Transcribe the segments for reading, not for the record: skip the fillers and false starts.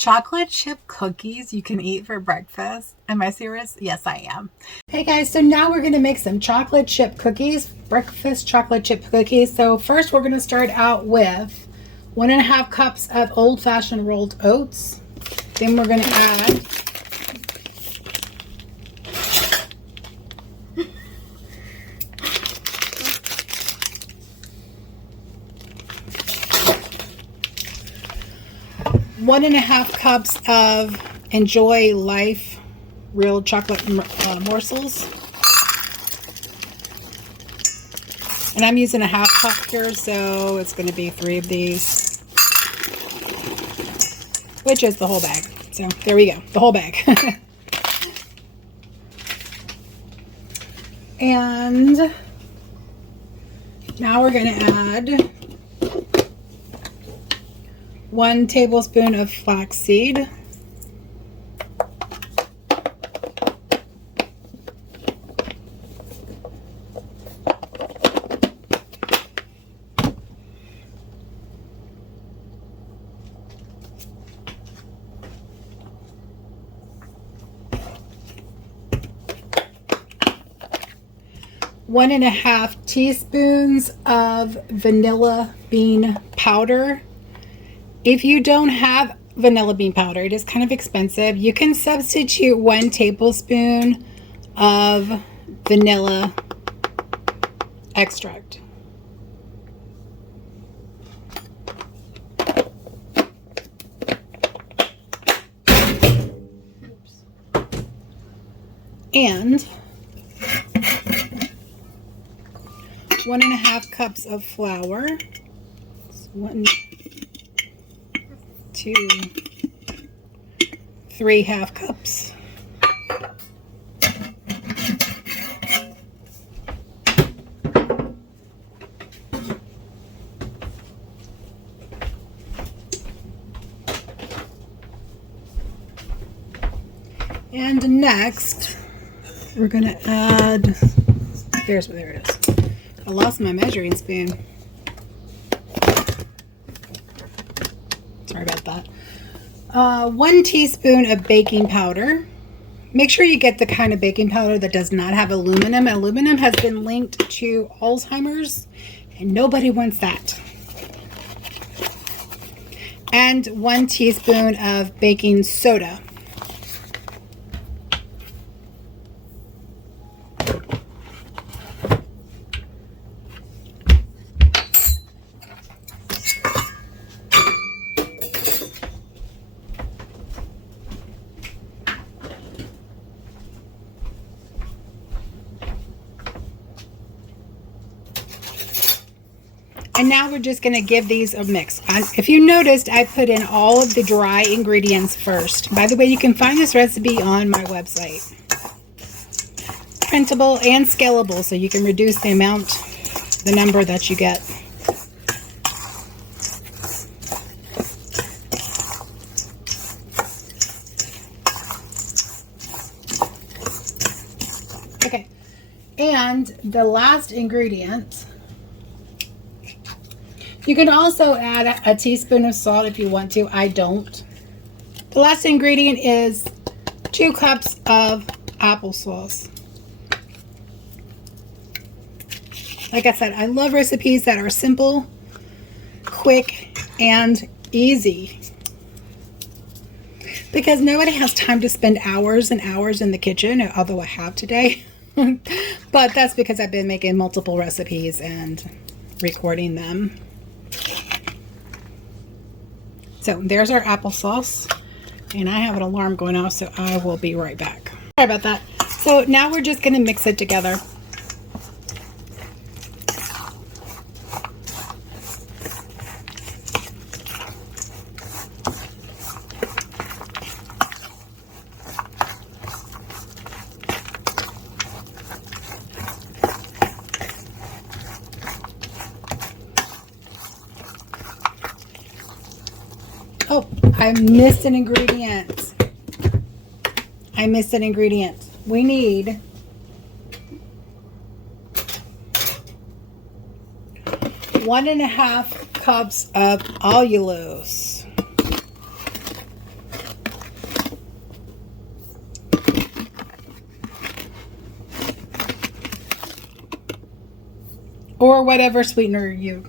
Chocolate chip cookies you can eat for breakfast. Am I serious? Yes, I am. Hey guys, so now we're going to make some chocolate chip cookies, breakfast chocolate chip cookies. So first we're going to start out with 1.5 cups of old-fashioned rolled oats. Then we're going to add 1.5 cups of Enjoy Life real chocolate morsels. And I'm using a 1/2 cup here, so it's going to be 3 of these, which is the whole bag. So there we go, the whole bag. And now we're going to add 1 tablespoon of flaxseed. One and a half teaspoons of vanilla bean powder. If you don't have vanilla bean powder, it is kind of expensive. You can substitute 1 tablespoon of vanilla extract. And 1.5 cups of flour. 1, 2, 3 half cups. And next, we're going to add, there it is. I lost my measuring spoon. Sorry about that. 1 teaspoon of baking powder. Make sure you get the kind of baking powder that does not have aluminum. Aluminum has been linked to Alzheimer's, and nobody wants that. And 1 teaspoon of baking soda. And now we're just going to give these a mix. If you noticed, I put in all of the dry ingredients first. By the way, you can find this recipe on my website. Printable and scalable, so you can reduce the number that you get. Okay, and the last ingredient, you can also add a teaspoon of salt if you want to. I don't. The last ingredient is 2 cups of applesauce. Like I said, I love recipes that are simple, quick, and easy. Because nobody has time to spend hours and hours in the kitchen, although I have today. But that's because I've been making multiple recipes and recording them. So there's our applesauce, and I have an alarm going off, so I will be right back. Sorry about that. So now we're just going to mix it together. Oh, I missed an ingredient. We need 1.5 cups of allulose. or whatever sweetener you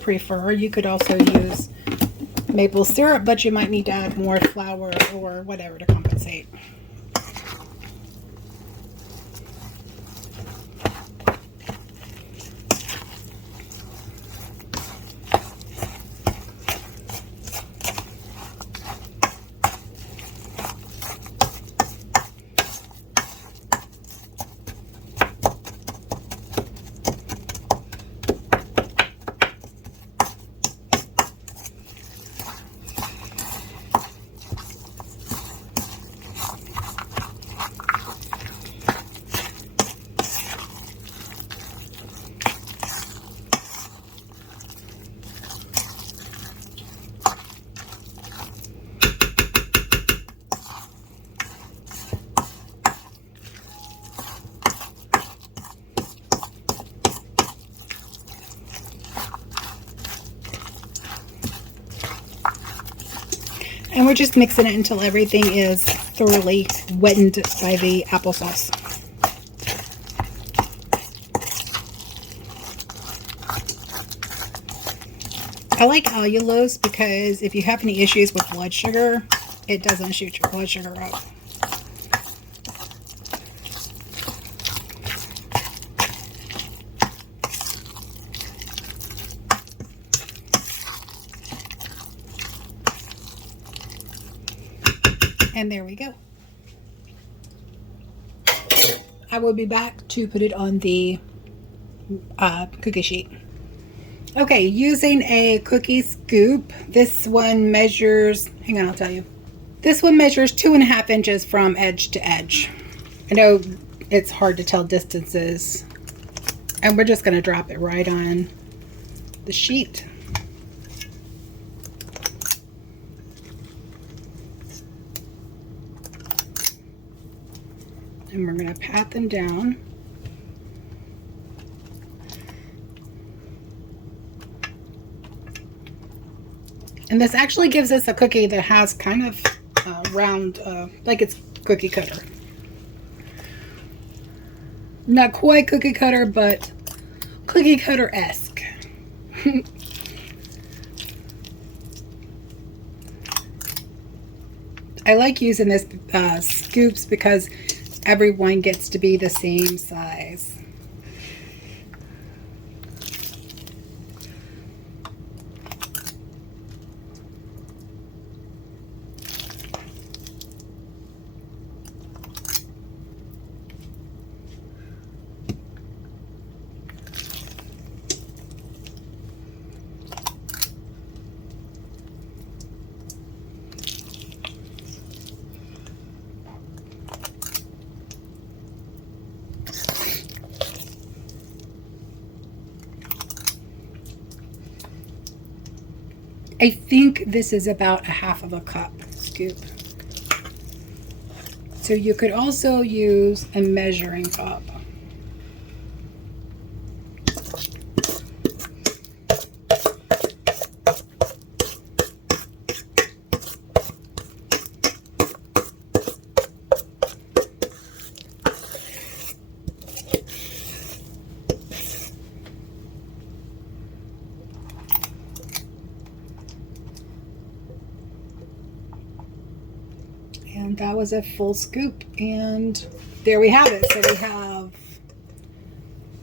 prefer. You could also use maple syrup, but you might need to add more flour or whatever to compensate. And we're just mixing it until everything is thoroughly wetted by the applesauce. I like allulose because if you have any issues with blood sugar, it doesn't shoot your blood sugar up. And there we go. I will be back to put it on the cookie sheet. Okay, using a cookie scoop. This one measures, hang on, I'll tell you. This one measures 2.5 inches from edge to edge. I know it's hard to tell distances. And we're just going to drop it right on the sheet. And we're going to pat them down. And this actually gives us a cookie that has kind of round, like it's cookie cutter. Not quite cookie cutter, but cookie cutter-esque. I like using this scoops because everyone gets to be the same size. I think this is about 1/2 cup scoop. So you could also use a measuring cup. And that was a full scoop, and there we have it. So we have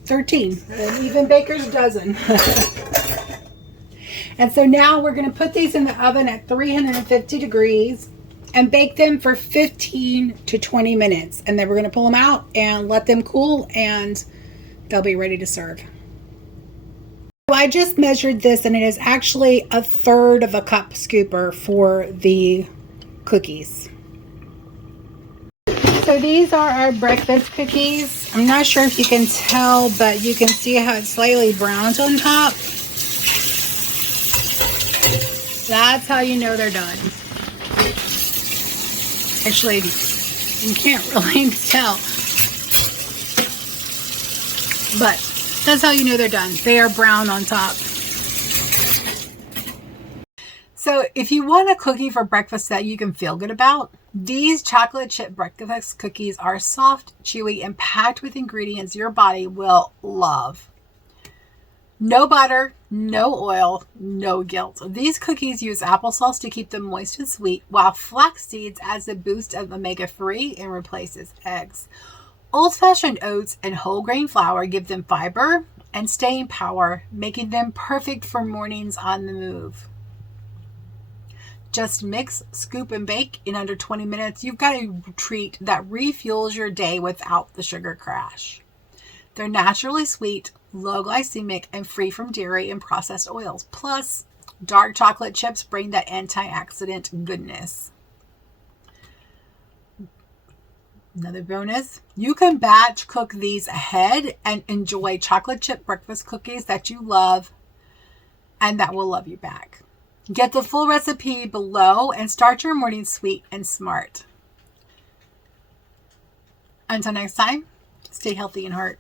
13, an even baker's dozen. And so now we're going to put these in the oven at 350 degrees and bake them for 15 to 20 minutes. And then we're going to pull them out and let them cool, and they'll be ready to serve. So I just measured this, and it is actually 1/3 cup scooper for the cookies. So these are our breakfast cookies. I'm not sure if you can tell, but you can see how it's slightly browned on top. That's how you know they're done. Actually, you can't really tell, but that's how you know they're done. They are brown on top. So if you want a cookie for breakfast that you can feel good about, these chocolate chip breakfast cookies are soft, chewy, and packed with ingredients your body will love. No butter, no oil, no guilt. These cookies use applesauce to keep them moist and sweet, while flax seeds adds a boost of omega-3 and replaces eggs. Old-fashioned oats and whole grain flour give them fiber and staying power, making them perfect for mornings on the move. Just mix, scoop, and bake in under 20 minutes. You've got a treat that refuels your day without the sugar crash. They're naturally sweet, low glycemic, and free from dairy and processed oils. Plus, dark chocolate chips bring that antioxidant goodness. Another bonus, you can batch cook these ahead and enjoy chocolate chip breakfast cookies that you love and that will love you back. Get the full recipe below and start your morning sweet and smart. Until next time, stay healthy and heart.